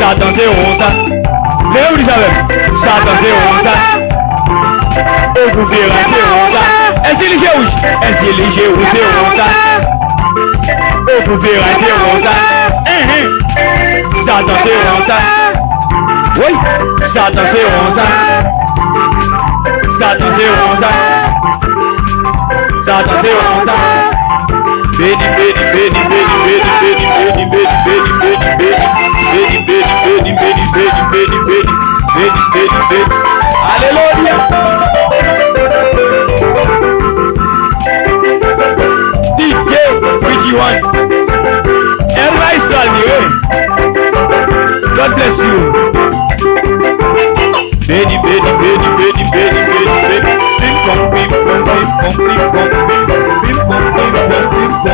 Satan c'est honte. Léo Elisabeth, Satan c'est honte. Au gouvernement c'est honte. Est-ce qu'il est oui? Est-ce qu'il est oui c'est honte? Au gouvernement c'est honte. Satan c'est honte. Oui, Satan c'est honte. Satan c'est honte. Satan c'est honte. Béni, béni, béni, béni, béni, béni, béni, béni, béni, béni, béni. Alléluia. DJ, which you want? Everybody start me, God bless you. Béni, béni, béni, béni, béni, béni, béni. Bim, bom, bim, bom, bim, bom, bim, bom, bim, bim, bom, bim, bom, bim, bom,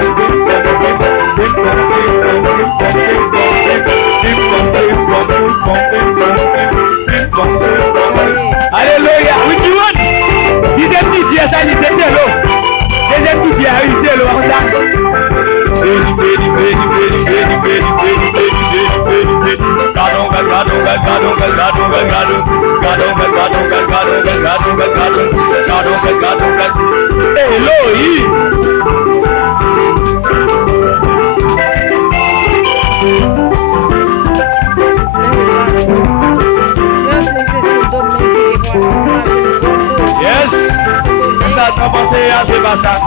Alléluia. Oui, tu vois? Dis des petits dieux, ça, ils étaient là. Des petits dieux, ils étaient là. Béni, béni, béni, béni, béni, béni, béni, béni, béni, béni. Gardons, gardons, gardons, gardons, gardons, Elohim. Yes. Ça trembler à ce bâtard.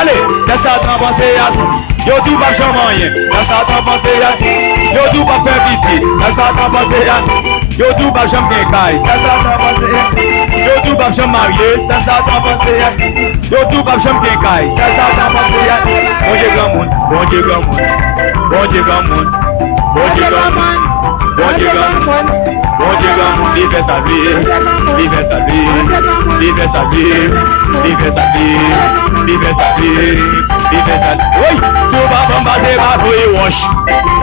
Allez, ça trembler à yo tout pas changer. Ça trembler à yo tout pas faire pitié. Ça trembler à yo tout pas jamais caille. Ça trembler à yo tout pas jamais marié. Ça trembler à yo tout pas jamais caille. Ça trembler à bon Dieu grand monde, bon Dieu grand monde, bon Dieu grand monde, bon Dieu grand monde, bon Dieu grand monde. Bon Dieu, vive ta vie, vive ta vie, vive ta vie, vive ta vie, vive ta vie, vive ta vie. Oui, tout va bombarder ma vie, wash.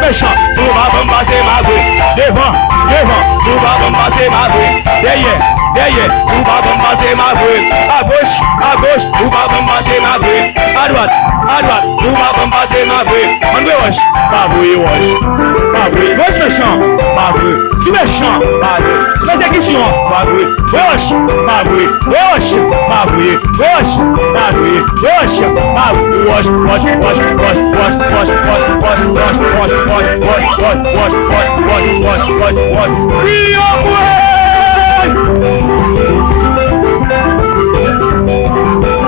Méchant, tout va bombarder ma vie. Devant, devant, tout va bombarder ma vie. Derrière, derrière, tout va bombarder ma vie. À gauche, tout va bombarder ma vie. À droite, tout va bombarder ma vie. On veut wash, ma vie, wash. Ma vie, wash méchant, ma vie. Tu méchant, ma vie. Fais question, ma vie. Wash, ma vie. Wash, ma vie. Wash, ma vie. Wash, ma vie. Wash, wash, wash, wash, wash, wash, wash, wash, wash, wash, wash, wash, wash, wash, wash, wash, wash, wash, wash.